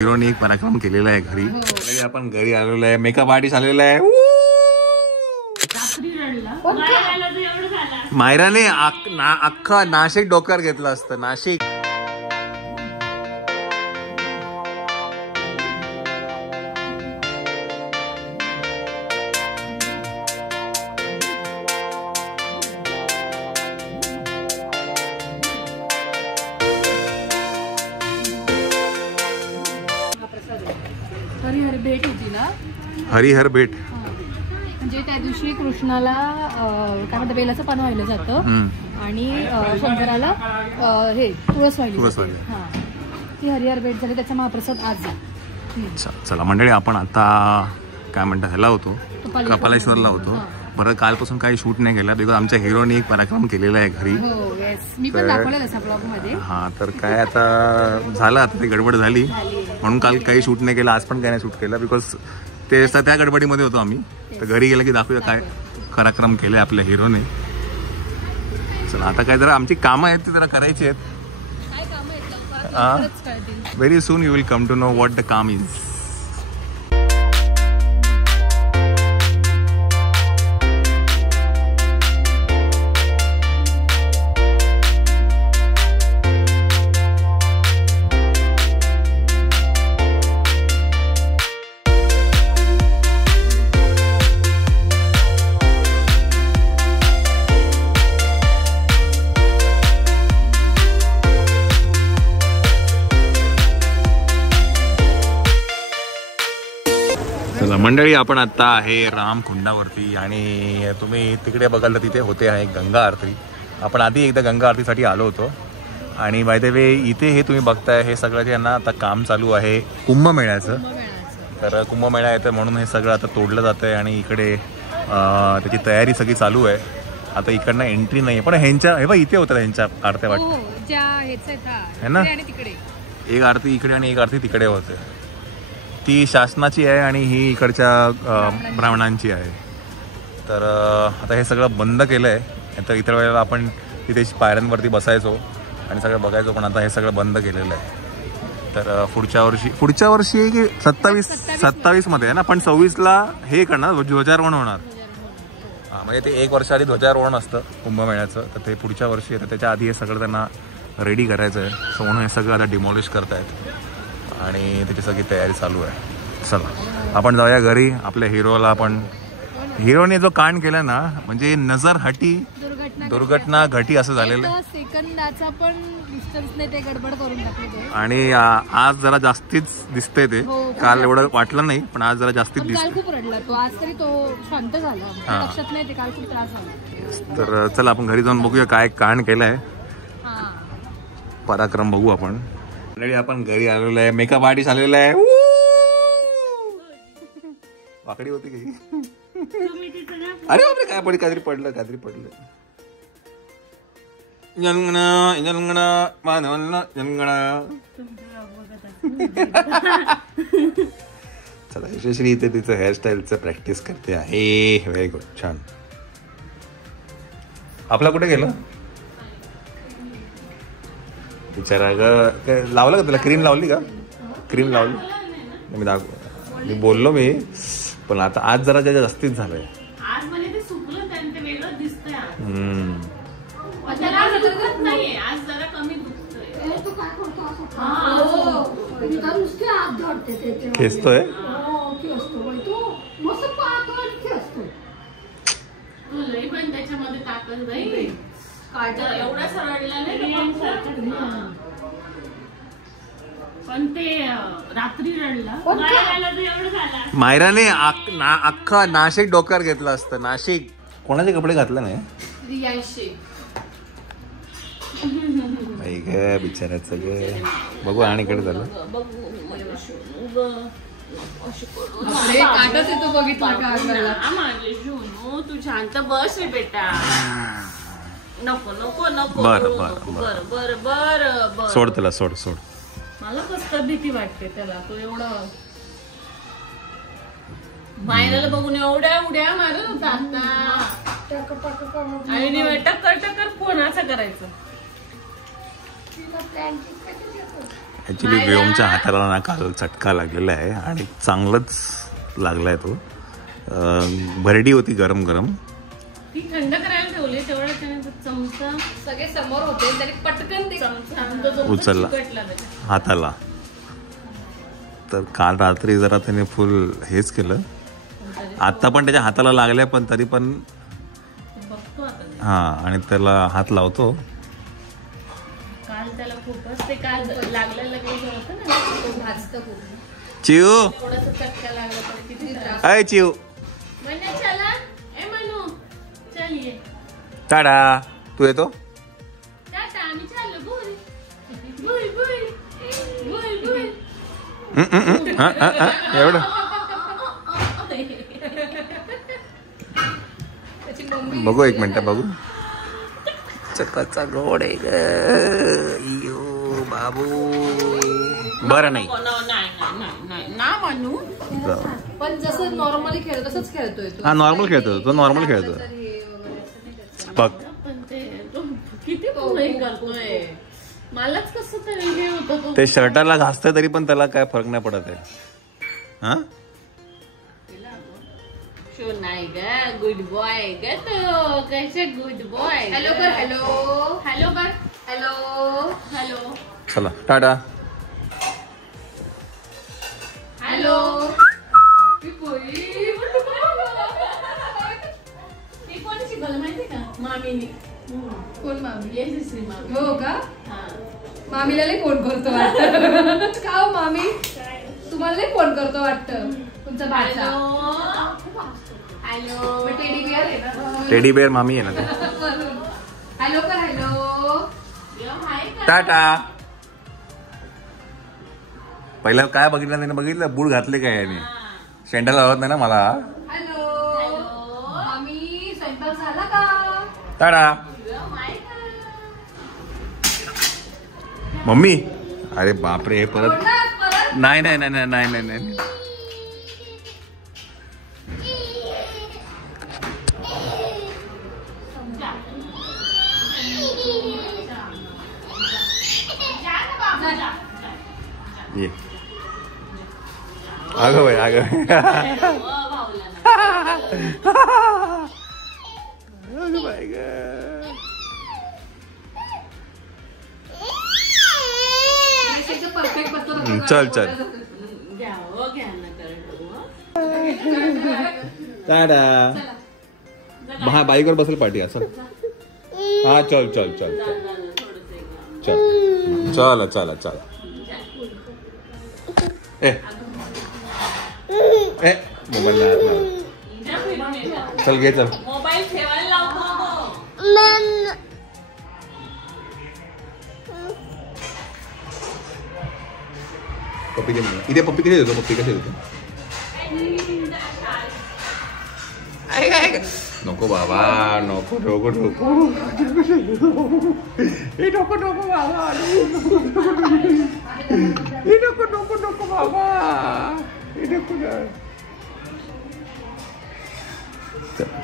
हिरोने एक पराक्रम केलेला आहे घरी. आपण घरी आलेलो आहे, मेकअप आर्टिस्ट आलेला आहे. मायराने अख्खं नाशिक डोक्यावर घेतलं असतं. नाशिक हरिहर भेट होती ना. हरिहर भेट म्हणजे त्या दिवशी कृष्णाला काय म्हणतात बेलाचं पान वाहिलं जातं आणि शंकराला हे तुळस वाहिली. हा, ती हरिहर भेट झाली. त्याचा महाप्रसाद आज झाला. चला मंडळी, आपण आता काय म्हणतात ह्याला होतो, कपालेश्वरला होतो. बरं, कालपासून काही शूट नाही केला बिकॉज आमच्या हिरोने एक पराक्रम केलेला आहे घरी. मी पण दाखवलेलं असा ब्लॉग मध्ये. हा, तर काय आता झालं, आता ती गडबड झाली म्हणून काल काही शूट नाही केलं. आज पण काही नाही शूट केलं बिकॉज ते त्या गडबडीमध्ये होतो आम्ही. तर घरी गेलं की दाखवूया काय पराक्रम केले आपल्या हिरोने. चला, आता काय जरा आमची कामं आहेत ती जरा करायची आहेत. Very soon you will come to know what the काम इज. मंडळी, आपण आता आहे रामकुंडावरती आणि तुम्ही तिकडे बघाल तर तिथे होते आहे गंगा आरती. आपण आधी एकदा गंगा आरतीसाठी आलो होतो. आणि बाय द वे इथे हे तुम्ही बघताय हे सगळं जे ना आता काम चालू आहे कुंभमेळ्याचं. तर कुंभमेळा आहे तर म्हणून हे सगळं आता तोडलं जातं आहे आणि इकडे त्याची तयारी सगळी चालू आहे. आता इकडनं एंट्री नाही आहे, पण ह्यांच्या हे बघ इथे होतात ह्यांच्या आरत्या वाटतं है ना. एक आरती इकडे आणि एक आरती तिकडे होते. ती शासनाची आहे आणि ही इकडच्या ब्राह्मणांची आहे. तर आता हे सगळं बंद केलं आहे. तर इतर वेळेला आपण तिथे पायऱ्यांवरती बसायचो आणि सगळं बघायचो, पण आता हे सगळं बंद केलेलं आहे. तर पुढच्या वर्षी की 27मध्ये आहे ना, पण 26ला हे करणार ध्वजारोहण होणार. हां, म्हणजे ते 1 वर्ष आधी ध्वजारोहण असतं कुंभमेळ्याचं. तर ते पुढच्या वर्षी येतं, त्याच्या आधी हे सगळं त्यांना रेडी करायचं आहे. सो म्हणून हे सगळं आता डिमॉलिश करतायत आणि त्याची सगळी तयारी चालू आहे. चला आपण जाऊया घरी. आपल्या हिरोला आपण हिरोने जो कांड केला ना, म्हणजे नजर हटी दुर्घटना घटी असं झालेलं. सेकंदाचा पण डिस्टन्स नाही, ते गडबड करून टाकले. आणि आज जरा जास्तीच दिसतंय ते. काल एवढं वाटलं नाही, पण आज जरा जास्तीच दिसतंय. खूप रडला तो. आज तरी तो शांत झाला, लक्षात नाही ते काल खूप त्रास झाला. तर चला आपण घरी जाऊन बघूया काय कांड केलाय. पराक्रम बघू आपण. आपण घरी आलेलो आहे, मेकअप आर्टिस्ट आलेला आहे. वाकडी होती काही. अरे बापरे, काय पडली, काहीतरी पडलं. चला, यशस्वी इथे तिचं हेअरस्टाईलचं प्रॅक्टिस करते आहे. व्हेरी गुड, छान. आपला कुठे गेला बिचारा? लावलं का तुला? क्रीम लावली का? क्रीम लावली मी बोललो मी, पण आता आज जरा जास्तीच झालंय. खेचतोय. पण ते रात्री रडला. मायराने अख्खं नाशिक डोक्यावर घेतलं असतं. नाशिक कोणाचे कपडे घातले नाही. बिचारायचं सगळं बघू. आणि कडे झालं तू शांत बस रे बेटा. नको नको नको. बर सोड त्याला, सोड. मला कसं भीती वाटते त्याला. तो एवढं मायराला बघून एवढ्या उड्या मारत होता आता. आणि टक्कर कोणाचं करायचं. ॲक्च्युली व्योमच्या हाताला ना काल चटका लागलेला आहे आणि चांगलंच लागलाय तो. भरडी होती गरम गरम, ती थंड करायला ठेवली तेवढं त्याने चमचा सगळे समोर होते त्याने पटकन ते उचलला हाताला. तर काल रात्री जरा त्याने फुल हेच केलं. आता पण त्याच्या हाताला लागल्या पण तरी पण बघतो आता. हां, आणि त्याला हात लावतो. काल त्याला खूपच ते काल लागलेलं होतं ना, तो भाजतं खूप. चिव थोडासा चटका लागला तर किती त्रास. अय चिव मन्या चला, ए मनू चल ये. टाडा, तू येतो. टाटा, आम्ही चाललो. बुई बुई बुई बुई बुई. एवढं त्याची मम्मी बघू, एक मिनिट बघू. चकाचा गोड आहे ग बाबू. बरं नाही ना मनू. पण जसं नॉर्मली खेळतो तसंच खेळतोय तो. हा, नॉर्मल खेळतो तो, नॉर्मल खेळतो. बघ पण ते तो किती पुढे करतोय. मलाच कसं तरी हे होतं तो. ते शर्टाला घासतंय तरी पण त्याला काय फरक नाही पडत आहे. हा, शो नाही ग, गुड बॉय ग तो. कैसे गुड बॉय. हॅलो कर, हॅलो हॅलो कर, हॅलो हॅलो चला टाटा. हॅलो. ती कोणी शिकवलं माहिती का? मामीने. कोण मामी? यशस्वी मामी. हो का? हा. मामीला लई फोन करतो वाटतं. का हो मामी, तुम्हाला लई फोन करतो वाटतं तुमचा भाचा. हॅलो. मग टेडी बिअर आहे ना. टेडी बेअर मामी आहे ना ते. हॅलो कर, हॅलो टाटा. पहिला काय बघितलं त्याने, बघितलं बूट घातले काय याने. शेंडा लावत नाही ना मला. हॅलो मामी, स्वयंपाक झाला का? टाटा. मम्मी, अरे बापरे, परत परत नाही नाही नाही नाही नाही नाही. ये अगं बाई, अगं अगं बाई ग. परफेक्ट बसतो. चल चल घ्या हो, घ्या ना करतो. टाटा. हा, बाईकवर बसेल पाठी असं. हा, चल चल चल चल चल चला चला. ए ए मोबाईल चल घे, चल. मोबाईल ठेवायला लावतो. पप्पी दे मला. इथे पप्पी कशी देतो, पप्पी कशी देतो. नको बाबा, नको नको नको. हे नको नको बाबा, हे नको नको नको बाबा, हे नको ना.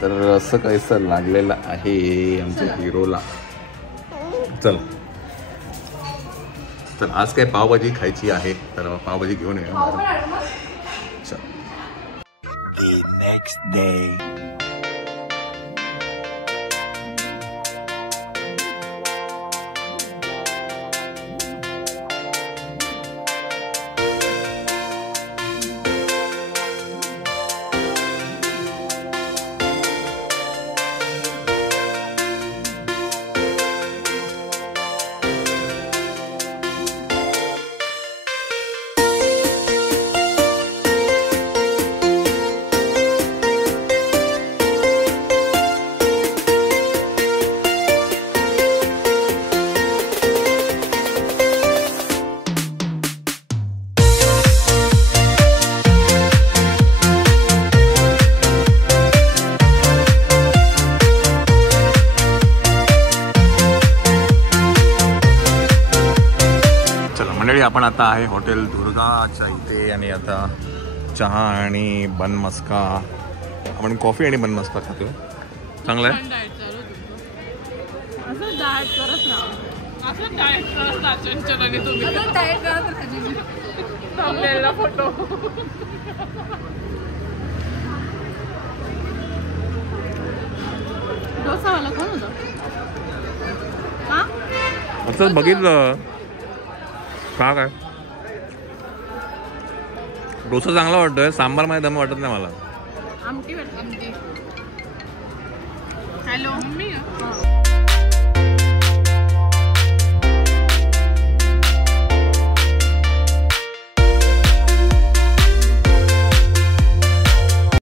तर असं काहीसं लागलेलं आहे आमच्या हिरोला. चल तर आज काय पावभाजी खायची आहे, तर पावभाजी घेऊन येऊया. चल. Next day. आपण आता आहे हॉटेल दुर्गाच्या इथे आणि आता चहा आणि बन मस्का, आपण कॉफी आणि बन मस्का खातो. चांगला आहे. असं डाएट करत नाचनचनाने तुम्ही अजून diet करत राहायची मी. थांबलेला फोटो. डोसावाला कोण होता? हा? असं बघितलं काय डोसा चांगला वाटतोय, सांबार मध्ये दम वाटत नाही मला. आमटी. Hello mummy.